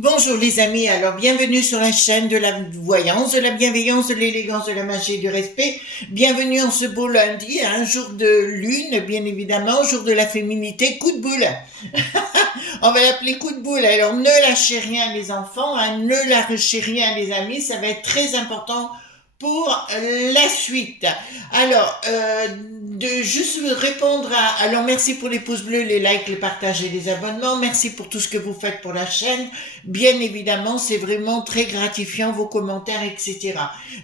Bonjour les amis, alors bienvenue sur la chaîne de la voyance, de la bienveillance, de l'élégance, de la magie et du respect. Bienvenue en ce beau lundi, un jour de lune, bien évidemment, jour de la féminité, coup de boule. On va l'appeler coup de boule. Alors ne lâchez rien les enfants, hein, ne lâchez rien les amis, ça va être très important pour la suite. Alors, de juste répondre à... Alors, merci pour les pouces bleus, les likes, les partages et les abonnements. Merci pour tout ce que vous faites pour la chaîne. Bien évidemment, c'est vraiment très gratifiant, vos commentaires, etc.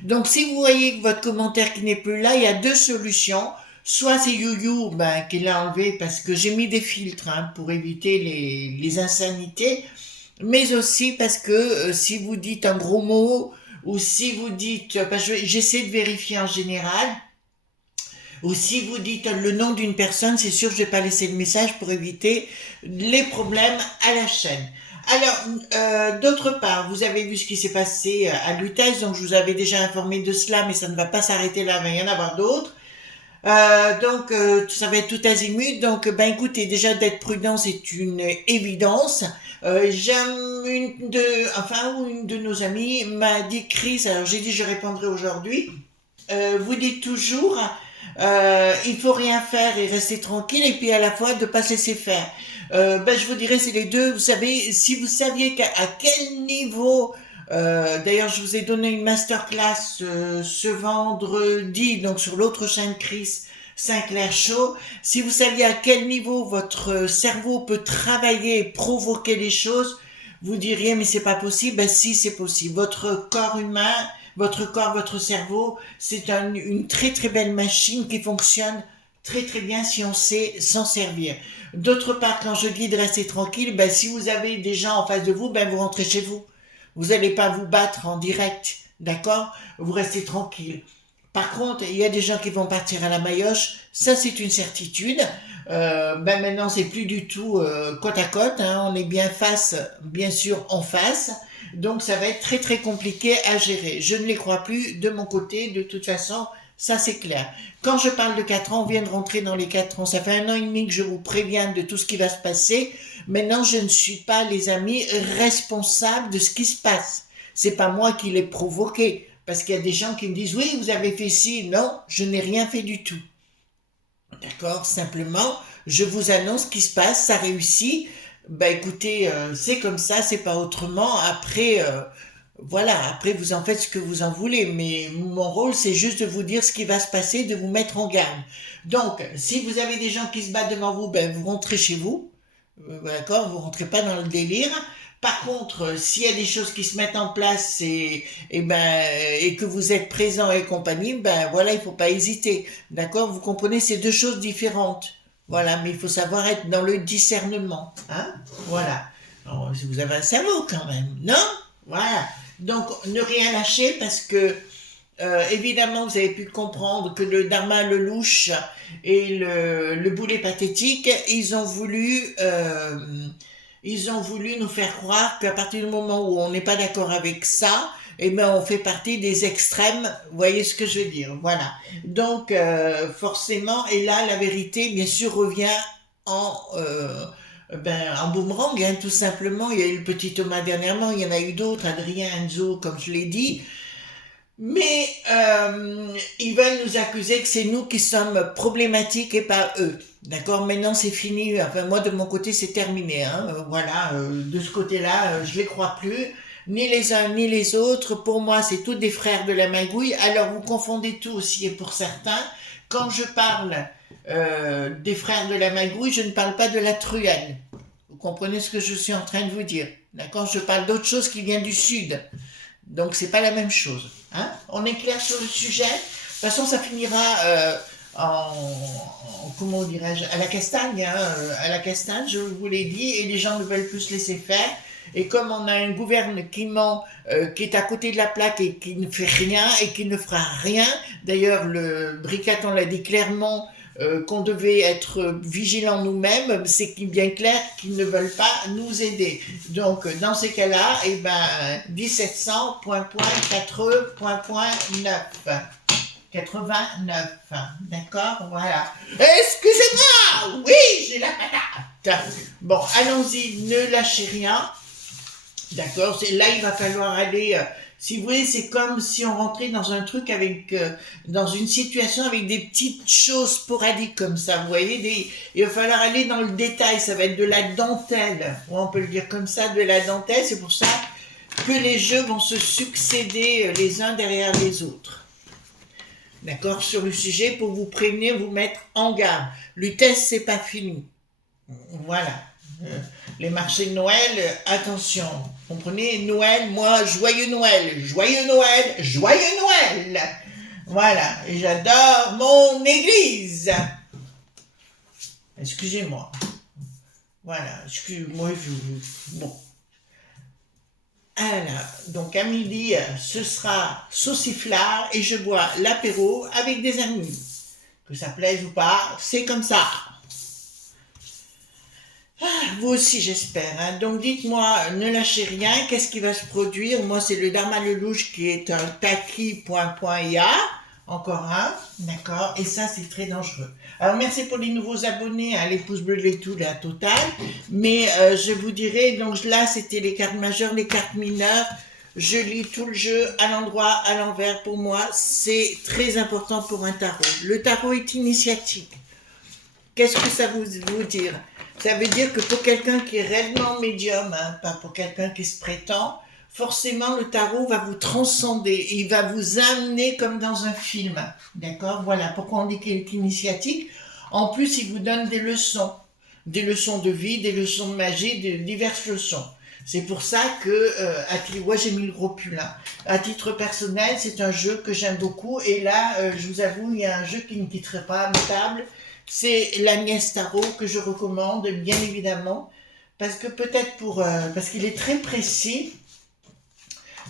Donc, si vous voyez que votre commentaire qui n'est plus là, il y a deux solutions. Soit c'est YouYou qui l'a enlevé parce que j'ai mis des filtres pour éviter les insanités, mais aussi parce que si vous dites un gros mot ou si vous dites, j'essaie de vérifier en général, ou si vous dites le nom d'une personne, c'est sûr que je vais pas laisser le message pour éviter les problèmes à la chaîne. Alors, d'autre part, vous avez vu ce qui s'est passé à Lutèce, donc je vous avais déjà informé de cela, mais ça ne va pas s'arrêter là, il va y en avoir d'autres. Ça va être tout azimut. Donc, écoutez, déjà d'être prudent, c'est une évidence. Une de nos amies m'a dit, Chris, alors j'ai dit je répondrai aujourd'hui. Vous dites toujours, il faut rien faire et rester tranquille, et puis à la fois de pas se laisser faire. Je vous dirais c'est les deux. Vous savez, si vous saviez à quel niveau d'ailleurs, je vous ai donné une masterclass ce vendredi, donc sur l'autre chaîne Chris Sinclair Show. Si vous saviez à quel niveau votre cerveau peut travailler et provoquer les choses, vous diriez mais c'est pas possible. Ben si, c'est possible. Votre corps humain, votre corps, votre cerveau, c'est une très très belle machine qui fonctionne très très bien si on sait s'en servir. D'autre part, quand je dis de rester tranquille, si vous avez des gens en face de vous, vous rentrez chez vous. Vous n'allez pas vous battre en direct, d'accord? Vous restez tranquille. Par contre, il y a des gens qui vont partir à la maillotche, ça c'est une certitude. Maintenant, c'est plus du tout côte à côte, hein. On est bien face, bien sûr en face. Donc ça va être très très compliqué à gérer. Je ne les crois plus de mon côté, de toute façon, ça c'est clair. Quand je parle de 4 ans, on vient de rentrer dans les 4 ans. Ça fait 1 an et demi que je vous préviens de tout ce qui va se passer. Maintenant, je ne suis pas, les amis, responsable de ce qui se passe. C'est pas moi qui l'ai provoqué. Parce qu'il y a des gens qui me disent, oui, vous avez fait ci. Non, je n'ai rien fait du tout. D'accord? Simplement, je vous annonce ce qui se passe, ça réussit. Écoutez, c'est comme ça, c'est pas autrement. Après, voilà, après vous en faites ce que vous en voulez, mais mon rôle c'est juste de vous dire ce qui va se passer, de vous mettre en garde. Donc, si vous avez des gens qui se battent devant vous, vous rentrez chez vous, d'accord, vous rentrez pas dans le délire. Par contre, s'il y a des choses qui se mettent en place et que vous êtes présent et compagnie, voilà, il faut pas hésiter, d'accord, vous comprenez, c'est deux choses différentes. Voilà, mais il faut savoir être dans le discernement, hein, voilà. Alors, si vous avez un cerveau quand même, non? Voilà. Donc, ne rien lâcher parce que, évidemment, vous avez pu comprendre que le Dharma, le louche et le boulet pathétique, ils ont voulu nous faire croire qu'à partir du moment où on n'est pas d'accord avec ça, on fait partie des extrêmes. Vous voyez ce que je veux dire? Voilà. Donc, forcément, et là, la vérité, bien sûr, revient en... en boomerang, hein, tout simplement. Il y a eu le petit Thomas dernièrement, il y en a eu d'autres, Adrien, Enzo, comme je l'ai dit. Mais ils veulent nous accuser que c'est nous qui sommes problématiques et pas eux. D'accord? Maintenant c'est fini. Enfin moi de mon côté c'est terminé. Hein. Voilà. De ce côté-là, je les crois plus. Ni les uns ni les autres. Pour moi c'est tous des frères de la magouille. Alors vous confondez tout aussi et pour certains. Quand je parle des frères de la magouille, je ne parle pas de la truelle. Vous comprenez ce que je suis en train de vous dire? D'accord? Je parle d'autre chose qui vient du sud. Donc c'est pas la même chose. Hein? On est clair sur le sujet. De toute façon, ça finira comment dirais-je, à la castagne. Hein? À la castagne, je vous l'ai dit, et les gens ne veulent plus se laisser faire. Et comme on a un gouvernement qui est à côté de la plaque et qui ne fait rien et qui ne fera rien, d'ailleurs le Bricat on l'a dit clairement, qu'on devait être vigilants nous-mêmes, c'est bien clair qu'ils ne veulent pas nous aider. Donc, dans ces cas-là, 1700, point, 9. 89, d'accord, voilà. Excusez-moi, oui, j'ai la patate. Bon, allons-y, ne lâchez rien. D'accord? Là, il va falloir aller. Si vous voulez, c'est comme si on rentrait dans un truc avec, dans une situation avec des petites choses sporadiques comme ça. Vous voyez, il va falloir aller dans le détail. Ça va être de la dentelle. Ouais, on peut le dire comme ça, de la dentelle. C'est pour ça que les jeux vont se succéder les uns derrière les autres. D'accord? Sur le sujet pour vous prévenir, vous mettre en garde. Le test, c'est pas fini. Voilà. Les marchés de Noël, attention. Comprenez? Noël, moi, joyeux Noël, joyeux Noël, joyeux Noël. Voilà. Et j'adore mon église. Excusez-moi. Voilà. Excusez-moi. Bon. Alors, donc à midi, ce sera sauciflard et je bois l'apéro avec des amis. Que ça plaise ou pas, c'est comme ça. Vous aussi, j'espère. Hein. Donc, dites-moi, ne lâchez rien. Qu'est-ce qui va se produire? Moi, c'est le Dharma Lelouch qui est un taki.ia. Encore un, d'accord? Et ça, c'est très dangereux. Alors, merci pour les nouveaux abonnés, hein, les pouces bleus, les tout, la totale. Mais je vous dirais, donc là, c'était les cartes majeures, les cartes mineures. Je lis tout le jeu à l'endroit, à l'envers. Pour moi, c'est très important pour un tarot. Le tarot est initiatique. Qu'est-ce que ça vous dire? Ça veut dire que pour quelqu'un qui est réellement médium, hein, pas pour quelqu'un qui se prétend, forcément le tarot va vous transcender, il va vous amener comme dans un film, d'accord? Voilà pourquoi on dit qu'il est initiatique. En plus, il vous donne des leçons de vie, des leçons de magie, de diverses leçons. C'est pour ça que, ouais, j'ai mis le gros pull. Hein. À titre personnel, c'est un jeu que j'aime beaucoup. Et là, je vous avoue, il y a un jeu qui ne quitterait pas ma table. C'est l'Agnès Tarot que je recommande, bien évidemment, parce que peut-être parce qu'il est très précis.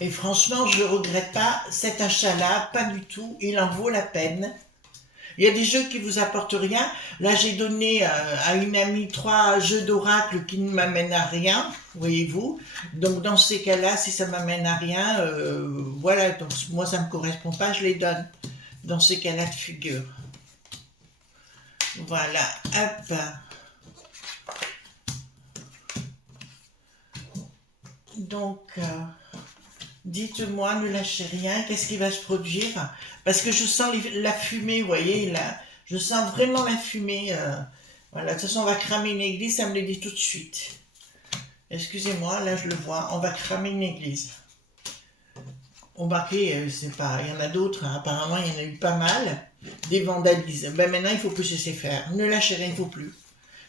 Et franchement, je ne regrette pas cet achat-là, pas du tout. Il en vaut la peine. Il y a des jeux qui vous apportent rien. Là, j'ai donné à une amie 3 jeux d'oracle qui ne m'amènent à rien, voyez-vous. Donc, dans ces cas-là, si ça m'amène à rien, voilà. Donc, moi, ça ne me correspond pas, je les donne. Dans ces cas-là de figure. Voilà, hop. Donc, dites-moi, ne lâchez rien, qu'est-ce qui va se produire? Parce que je sens la fumée, vous voyez, là, je sens vraiment la fumée. Voilà, de toute façon, on va cramer une église, ça me le dit tout de suite. Excusez-moi, là, je le vois, on va cramer une église. Embarqué, c'est pas, il y en a d'autres, hein, apparemment, il y en a eu pas mal. Des vandalismes. Ben maintenant, il faut plus se laisser faire. Ne lâchez rien, il ne faut plus.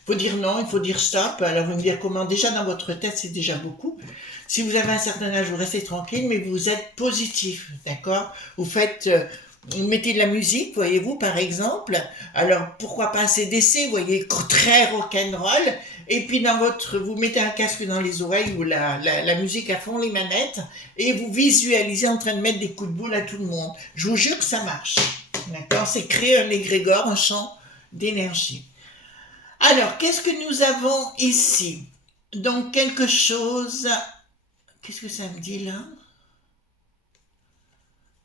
Il faut dire non, il faut dire stop. Alors, vous me direz comment? Déjà, dans votre tête, c'est déjà beaucoup. Si vous avez un certain âge, vous restez tranquille, mais vous êtes positif, d'accord? Vous faites... vous mettez de la musique, voyez-vous, par exemple. Alors, pourquoi pas un CDC, vous voyez, très rock'n'roll. Et puis, vous mettez un casque dans les oreilles ou la musique à fond, les manettes, et vous visualisez en train de mettre des coups de boule à tout le monde. Je vous jure que ça marche. D'accord? C'est créer un égrégore, un champ d'énergie. Alors, qu'est-ce que nous avons ici? Donc, quelque chose... Qu'est-ce que ça me dit là?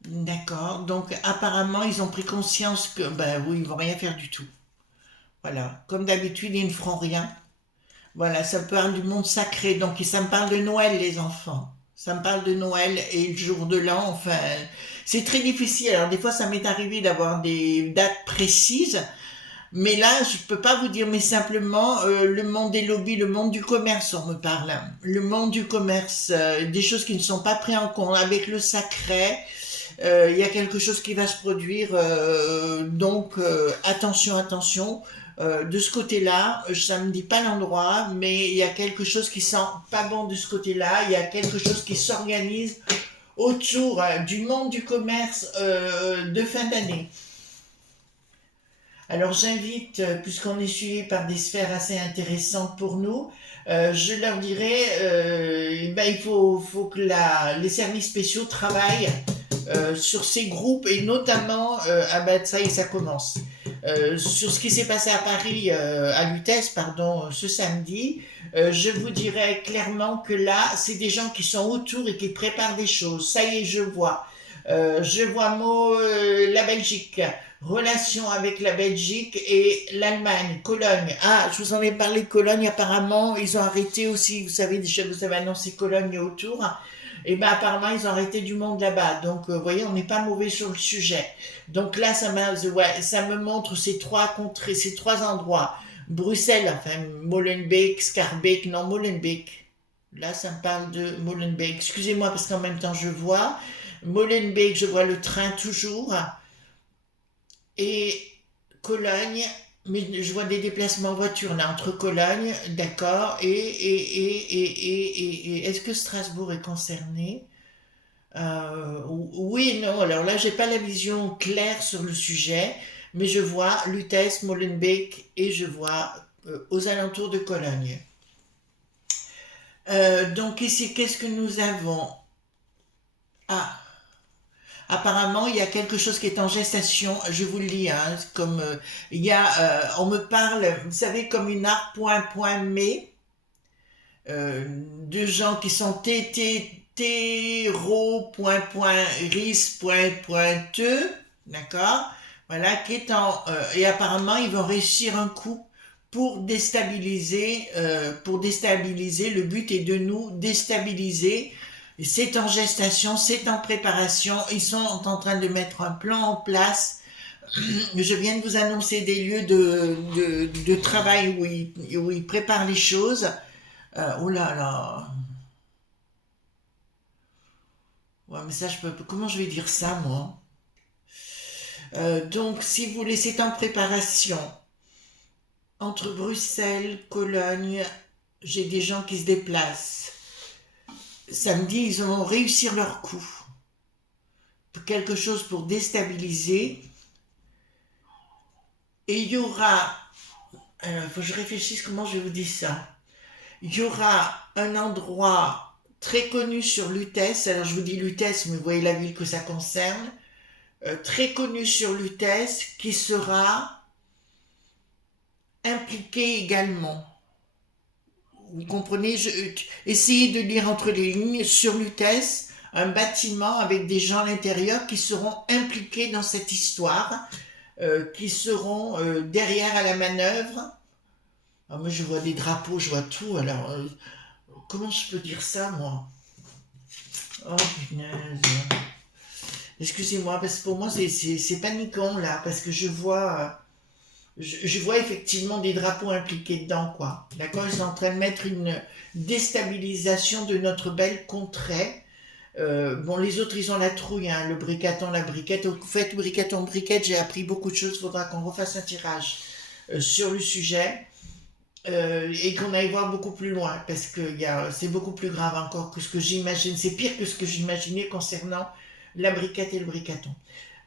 D'accord. Donc, apparemment, ils ont pris conscience que... Ben oui, ils ne vont rien faire du tout. Voilà. Comme d'habitude, ils ne feront rien. Voilà, ça parle du monde sacré. Donc, ça me parle de Noël, les enfants. Ça me parle de Noël et le jour de l'an, enfin, c'est très difficile. Alors des fois, ça m'est arrivé d'avoir des dates précises, mais là, je peux pas vous dire, mais simplement, le monde des lobbies, le monde du commerce, on me parle. Le monde du commerce, des choses qui ne sont pas prises en compte, avec le sacré, il y a quelque chose qui va se produire, donc attention, attention. De ce côté-là, ça ne me dit pas l'endroit, mais il y a quelque chose qui sent pas bon de ce côté-là. Il y a quelque chose qui s'organise autour du monde du commerce de fin d'année. Alors j'invite, puisqu'on est suivi par des sphères assez intéressantes pour nous, je leur dirais, il faut que les services spéciaux travaillent sur ces groupes et notamment, ça y est, ça commence. Sur ce qui s'est passé à Paris, à Lutèce, pardon, ce samedi, je vous dirais clairement que là, c'est des gens qui sont autour et qui préparent des choses. Ça y est, je vois. Je vois la Belgique, relation avec la Belgique et l'Allemagne, Cologne. Ah, je vous en ai parlé de Cologne, apparemment, ils ont arrêté aussi, vous savez, déjà vous avez annoncé Cologne et autour. Et ben apparemment, ils ont arrêté du monde là-bas. Donc, vous voyez, on n'est pas mauvais sur le sujet. Donc là, ouais, ça me montre ces trois contrées, ces trois endroits. Bruxelles, enfin, Molenbeek, Schaerbeek, non, Molenbeek. Là, ça me parle de Molenbeek. Excusez-moi, parce qu'en même temps, je vois. Molenbeek, je vois le train toujours. Et Cologne, mais je vois des déplacements en voiture là, entre Cologne, d'accord, est-ce que Strasbourg est concerné? Oui, non, alors là, j'ai pas la vision claire sur le sujet, mais je vois Lutèce, Molenbeek et je vois aux alentours de Cologne. Donc ici, qu'est-ce que nous avons? Ah, apparemment, il y a quelque chose qui est en gestation. Je vous le lis, hein, comme il y a, on me parle, vous savez, comme une arc point mais, de gens qui sont ris, d'accord, voilà, qui est et apparemment ils vont réussir un coup pour déstabiliser. Le but est de nous déstabiliser. C'est en gestation, c'est en préparation. Ils sont en train de mettre un plan en place. Je viens de vous annoncer des lieux de travail où ils préparent les choses. Oh là là. Ouais, mais ça, comment je vais dire ça, moi? Donc, si vous voulez, c'est en préparation. Entre Bruxelles, Cologne, j'ai des gens qui se déplacent. Samedi, ils vont réussir leur coup. Quelque chose pour déstabiliser. Et il y aura, faut que je réfléchisse comment je vais vous dire ça. Il y aura un endroit très connu sur Lutèce. Alors je vous dis Lutèce, mais vous voyez la ville que ça concerne. Très connu sur Lutèce, qui sera impliqué également. Vous comprenez, essayez de lire entre les lignes sur Lutèce, un bâtiment avec des gens à l'intérieur qui seront impliqués dans cette histoire, qui seront derrière à la manœuvre. Alors moi je vois des drapeaux, je vois tout. Alors comment je peux dire ça, moi? Oh punaise. Excusez-moi, parce que pour moi c'est paniquant là, parce que je vois effectivement des drapeaux impliqués dedans, quoi. D'accord, ils sont en train de mettre une déstabilisation de notre belle contrée. Bon, les autres, ils ont la trouille, hein, le bricaton, la briquette. Au fait, bricaton, briquette, j'ai appris beaucoup de choses. Il faudra qu'on refasse un tirage sur le sujet et qu'on aille voir beaucoup plus loin, parce que c'est beaucoup plus grave encore que ce que j'imagine. C'est pire que ce que j'imaginais concernant la briquette et le bricaton.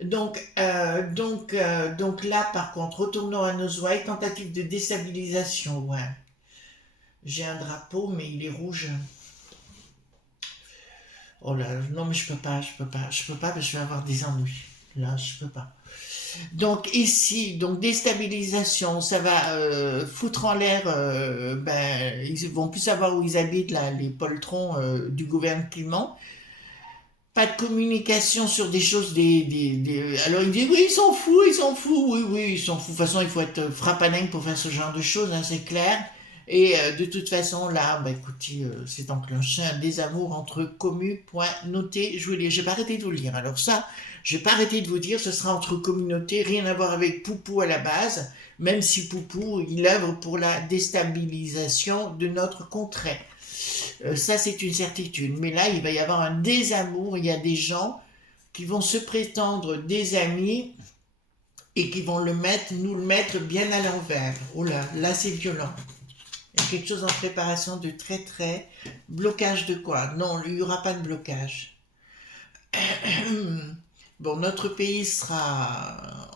Donc là, par contre, retournons à nos ouailles, tentative de déstabilisation. Ouais. J'ai un drapeau, mais il est rouge. Oh là, non, mais je peux pas, parce que je vais avoir des ennuis. Là, je peux pas. Donc ici, donc déstabilisation, ça va foutre en l'air, ils vont plus savoir où ils habitent, là, les poltrons du gouvernement. Pas de communication sur des choses alors il dit oui ils s'en foutent, oui ils s'en foutent. De toute façon il faut être frappadingue pour faire ce genre de choses, hein, c'est clair. Et de toute façon là, bah écoutez, c'est enclenché un désamour entre communes, point noté, je vous lis, j'ai pas arrêté de vous le lire. Alors ça, j'ai pas arrêté de vous dire, ce sera entre communautés, rien à voir avec Poupou à la base, même si Poupou il œuvre pour la déstabilisation de notre contrée. Ça, c'est une certitude. Mais là, il va y avoir un désamour. Il y a des gens qui vont se prétendre des amis et qui vont nous le mettre bien à l'envers. Oh là c'est violent. Il y a quelque chose en préparation de très très... Blocage de quoi? Non, il n'y aura pas de blocage. Bon, notre pays sera...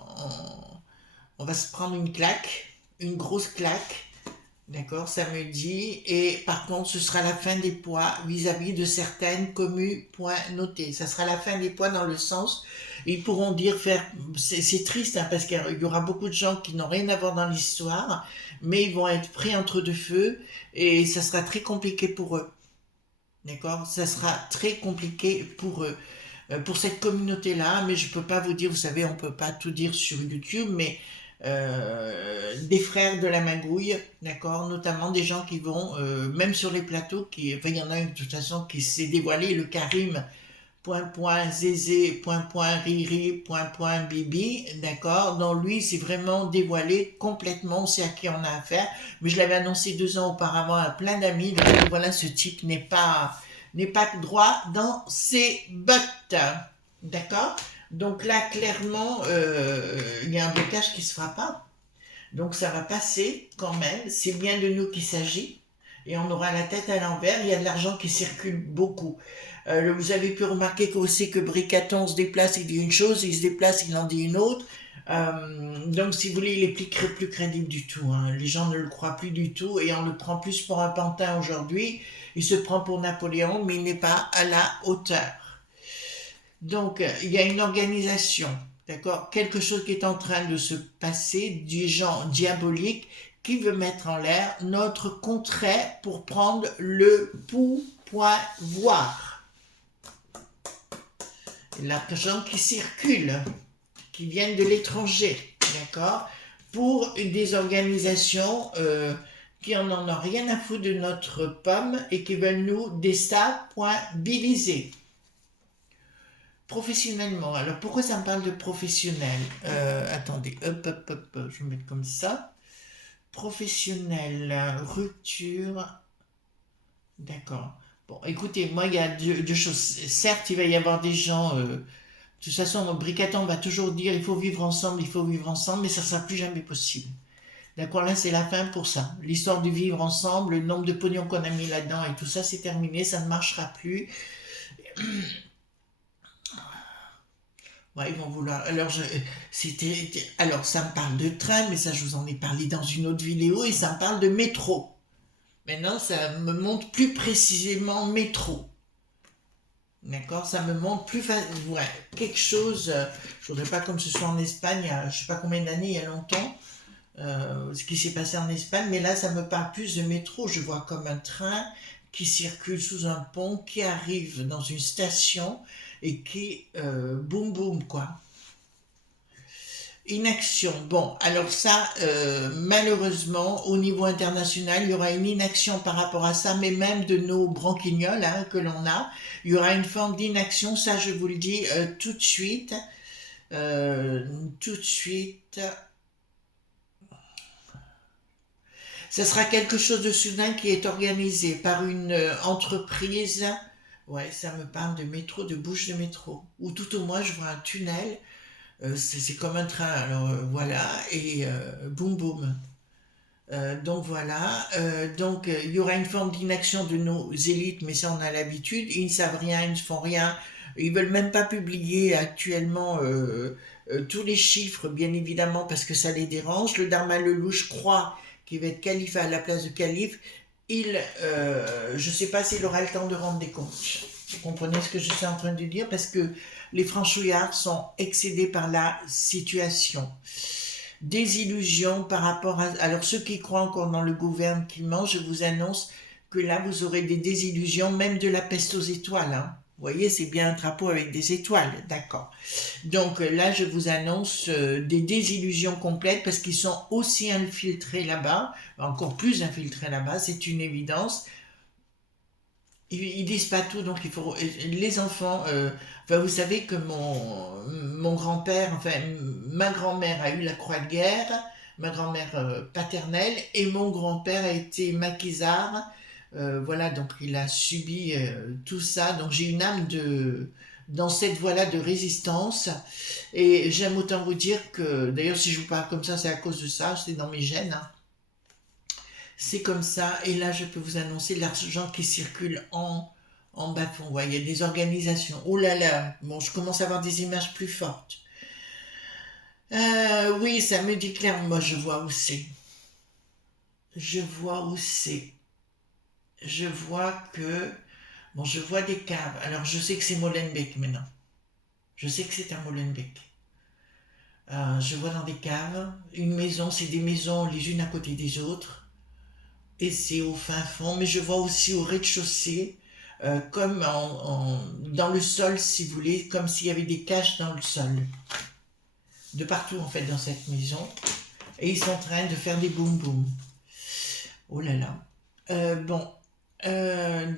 On va se prendre une claque, une grosse claque. D'accord, samedi. Et par contre, ce sera la fin des poids vis-à-vis de certaines communes, point noté. Ça sera la fin des poids dans le sens, ils pourront c'est triste, hein, parce qu'il y aura beaucoup de gens qui n'ont rien à voir dans l'histoire, mais ils vont être pris entre deux feux et ça sera très compliqué pour eux. D'accord, ça sera très compliqué pour eux. pour cette communauté-là, mais je peux pas vous dire, vous savez, on peut pas tout dire sur YouTube, mais des frères de la magouille, d'accord, notamment des gens qui vont, même sur les plateaux, enfin, il y en a une de toute façon qui s'est dévoilé, le Karim, Zézé, Riri, Bibi, d'accord, donc lui, c'est vraiment dévoilé complètement, on sait à qui on a affaire, mais je l'avais annoncé 2 ans auparavant à plein d'amis, donc voilà, ce type n'est pas droit dans ses bottes, d'accord. Donc là, clairement, il y a un blocage qui ne se fera pas. Donc ça va passer quand même. C'est bien de nous qu'il s'agit. Et on aura la tête à l'envers. Il y a de l'argent qui circule beaucoup. Vous avez pu remarquer aussi que Bricaton se déplace, il dit une chose, il se déplace, il en dit une autre. Donc si vous voulez, il est plus crédible du tout. Hein. Les gens ne le croient plus du tout et on le prend plus pour un pantin aujourd'hui. Il se prend pour Napoléon, mais il n'est pas à la hauteur. Donc, il y a une organisation, d'accord, quelque chose qui est en train de se passer, du genre diabolique, qui veut mettre en l'air notre contrat pour prendre le pouvoir. L'argent qui circule, qui viennent de l'étranger, d'accord, pour des organisations qui en ont rien à foutre de notre pomme et qui veulent nous déstabiliser. Professionnellement, alors pourquoi ça me parle de professionnel? Attendez, hop, je vais mettre comme ça. Professionnel, rupture, d'accord. Bon, écoutez, moi, il y a deux choses. Certes, il va y avoir des gens... de toute façon, Bricaton va toujours dire il faut vivre ensemble, mais ça ne sera plus jamais possible. D'accord, là, c'est la fin pour ça. L'histoire du vivre ensemble, le nombre de pognons qu'on a mis là-dedans et tout ça, c'est terminé, ça ne marchera plus. Ouais, ils vont vouloir. Alors, alors, ça me parle de train, mais ça, je vous en ai parlé dans une autre vidéo, et ça me parle de métro. Maintenant, ça me montre plus précisément métro. D'accord, ça me montre ouais, quelque chose. Je voudrais pas comme ce soit en Espagne, il y a, je sais pas combien d'années, il y a longtemps, ce qui s'est passé en Espagne, mais là, ça me parle plus de métro. Je vois comme un train qui circule sous un pont, qui arrive dans une station et qui boum boum quoi. Inaction. Bon, alors ça, malheureusement, au niveau international, il y aura une inaction par rapport à ça, mais même de nos branquignoles hein, que l'on a, il y aura une forme d'inaction, ça je vous le dis tout de suite. Tout de suite. Ce sera quelque chose de soudain qui est organisé par une entreprise. Ouais, ça me parle de métro, de bouche de métro. Ou tout au moins, je vois un tunnel. C'est comme un train. Alors voilà, et boum boum. Donc voilà. Donc il y aura une forme d'inaction de nos élites, mais ça on a l'habitude. Ils ne savent rien, ils ne font rien. Ils veulent même pas publier actuellement tous les chiffres, bien évidemment, parce que ça les dérange. Le Dharma Lelouch croit qu'il va être calife à la place de calife. Je ne sais pas s'il aura le temps de rendre des comptes. Vous comprenez ce que je suis en train de dire? Parce que les franchouillards sont excédés par la situation. Désillusion par rapport à... Alors ceux qui croient encore dans le gouvernement, je vous annonce que là vous aurez des désillusions, même de la peste aux étoiles. Hein. Vous voyez, c'est bien un drapeau avec des étoiles, d'accord. Donc là, je vous annonce des désillusions complètes parce qu'ils sont aussi infiltrés là-bas, encore plus infiltrés là-bas, c'est une évidence. Ils disent pas tout, donc il faut... Les enfants... enfin, vous savez que mon grand-père, enfin, ma grand-mère a eu la croix de guerre, ma grand-mère paternelle, et mon grand-père a été maquisard. Voilà, donc il a subi tout ça. Donc j'ai une âme dans cette voie-là de résistance. Et j'aime autant vous dire que, d'ailleurs, si je vous parle comme ça, c'est à cause de ça, c'est dans mes gènes. Hein. C'est comme ça. Et là, je peux vous annoncer l'argent qui circule en bas-fond. Vous voyez, il y a des organisations. Oh là là, bon, je commence à avoir des images plus fortes. Oui, ça me dit clairement, moi je vois où c'est. Je vois où c'est. Je vois que... Bon, je vois des caves. Alors, je sais que c'est Molenbeek maintenant. Je sais que c'est un Molenbeek. Je vois dans des caves. Une maison, c'est des maisons les unes à côté des autres. Et c'est au fin fond. Mais je vois aussi au rez-de-chaussée comme dans le sol, si vous voulez, comme s'il y avait des caches dans le sol. De partout, en fait, dans cette maison. Et ils sont en train de faire des boum boum. Oh là là. Bon.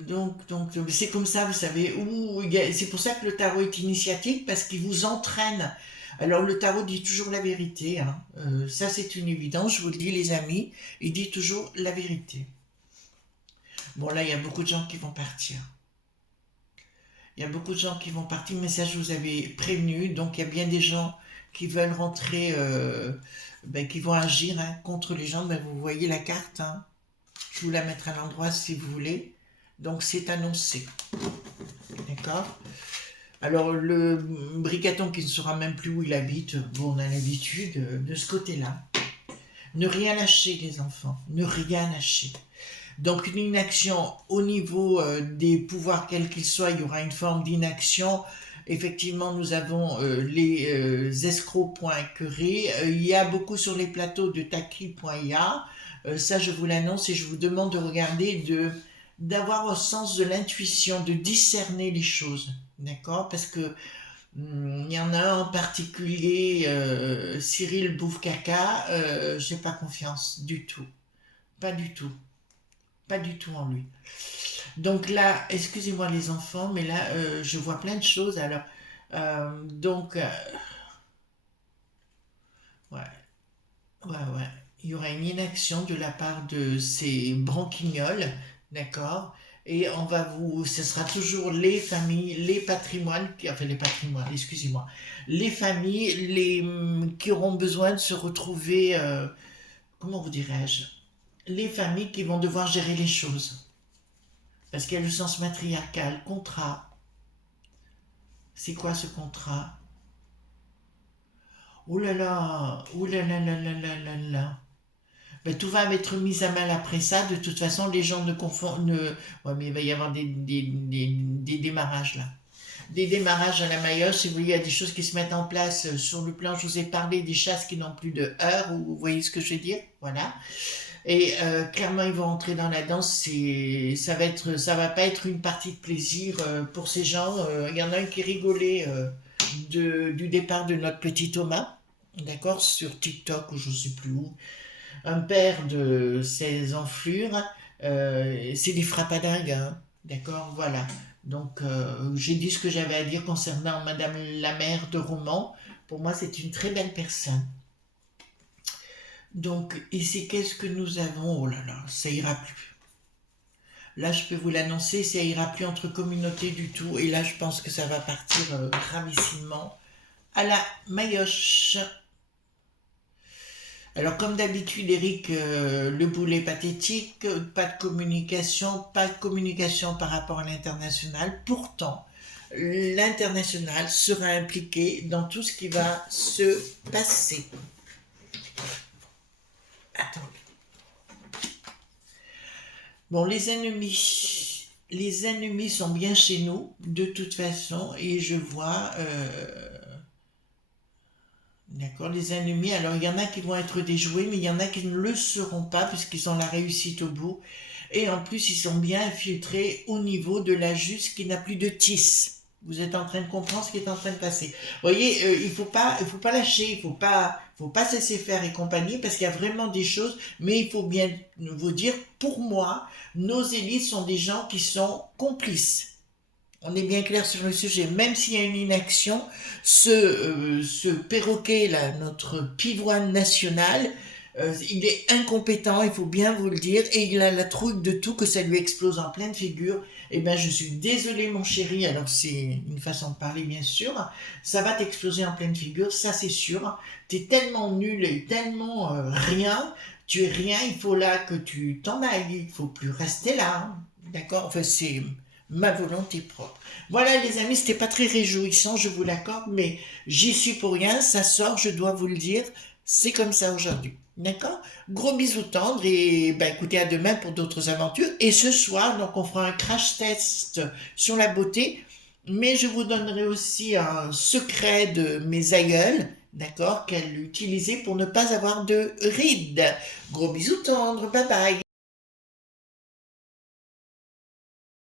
Donc, c'est comme ça, vous savez. C'est pour ça que le tarot est initiatique, parce qu'il vous entraîne. Alors, le tarot dit toujours la vérité. Hein. Ça, c'est une évidence, je vous le dis, les amis. Il dit toujours la vérité. Bon, là, il y a beaucoup de gens qui vont partir. Il y a beaucoup de gens qui vont partir, mais ça, je vous avais prévenu. Donc, il y a bien des gens qui veulent rentrer, qui vont agir hein, contre les gens. Ben, vous voyez la carte. Hein. Je vous la mettrai à l'endroit si vous voulez. Donc, c'est annoncé. D'accord? Alors, le brigaton qui ne saura même plus où il habite, bon, on a l'habitude de ce côté-là. Ne rien lâcher, les enfants. Ne rien lâcher. Donc, une inaction au niveau des pouvoirs, quels qu'ils soient, il y aura une forme d'inaction. Effectivement, nous avons les escrocs.écœurés. Il y a beaucoup sur les plateaux de Taki.ia. Ça, je vous l'annonce et je vous demande de regarder, d'avoir un sens de l'intuition, de discerner les choses. D'accord? Parce que il y en a un en particulier, Cyril Bouffe-Caca, j'ai pas confiance du tout. Pas du tout. Pas du tout en lui. Donc là, excusez-moi les enfants, mais là, je vois plein de choses. Alors, donc, ouais, ouais. Il y aura une inaction de la part de ces branquignoles, d'accord? Et ce sera toujours les familles, les patrimoines, enfin les patrimoines, excusez-moi, les familles, qui auront besoin de se retrouver, comment vous dirais-je? Les familles qui vont devoir gérer les choses. Parce qu'il y a le sens matriarcal, contrat. C'est quoi ce contrat? Oh là là, oh là là là là là là là. Ben, tout va être mis à mal après ça. De toute façon, les gens ne confondent. Ouais, mais il va y avoir des démarrages là. Des démarrages à la Mayotte. Si vous voyez, il y a des choses qui se mettent en place sur le plan. Je vous ai parlé des chasses qui n'ont plus de heure. Vous voyez ce que je veux dire? Voilà. Et clairement, ils vont entrer dans la danse. Ça va pas être une partie de plaisir pour ces gens. Il y en a un qui rigolait du départ de notre petit Thomas, d'accord, sur TikTok ou je sais plus où. Un père de ses enflures, c'est des frappadingues, hein, d'accord, voilà. Donc j'ai dit ce que j'avais à dire concernant Madame la mère de Romans. Pour moi, c'est une très belle personne. Donc, ici, qu'est-ce que nous avons? Oh là là, ça ira plus. Là, je peux vous l'annoncer, ça ira plus entre communautés du tout. Et là, je pense que ça va partir gravissimement à la maillotche. Alors, comme d'habitude, Eric, le boulet pathétique, pas de communication par rapport à l'international. Pourtant, l'international sera impliqué dans tout ce qui va se passer. Attendez. Bon, les ennemis sont bien chez nous, de toute façon, et je vois, d'accord, les ennemis, alors il y en a qui vont être déjoués, mais il y en a qui ne le seront pas, puisqu'ils ont la réussite au bout, et en plus, ils sont bien infiltrés au niveau de la juste qui n'a plus de tis. Vous êtes en train de comprendre ce qui est en train de passer. Vous voyez, il faut pas lâcher, il faut pas se laisser faire et compagnie, parce qu'il y a vraiment des choses, mais il faut bien vous dire, pour moi, nos élites sont des gens qui sont complices. On est bien clair sur le sujet, même s'il y a une inaction, ce perroquet là, notre pivoine national, il est incompétent, il faut bien vous le dire, et il a la trouille de tout, que ça lui explose en pleine figure. Eh bien, je suis désolée, mon chéri, alors c'est une façon de parler, bien sûr, ça va t'exploser en pleine figure, ça c'est sûr. T'es tellement nul et tellement rien, tu es rien, il faut là que tu t'en ailles, il faut plus rester là, hein. D'accord? Enfin, c'est ma volonté propre. Voilà, les amis, c'était pas très réjouissant, je vous l'accorde, mais j'y suis pour rien, ça sort, je dois vous le dire, c'est comme ça aujourd'hui. D'accord? Gros bisous tendres et écoutez, à demain pour d'autres aventures. Et ce soir, donc, on fera un crash test sur la beauté, mais je vous donnerai aussi un secret de mes aïeules, d'accord, qu'elles utilisaient pour ne pas avoir de rides. Gros bisous tendres, bye bye.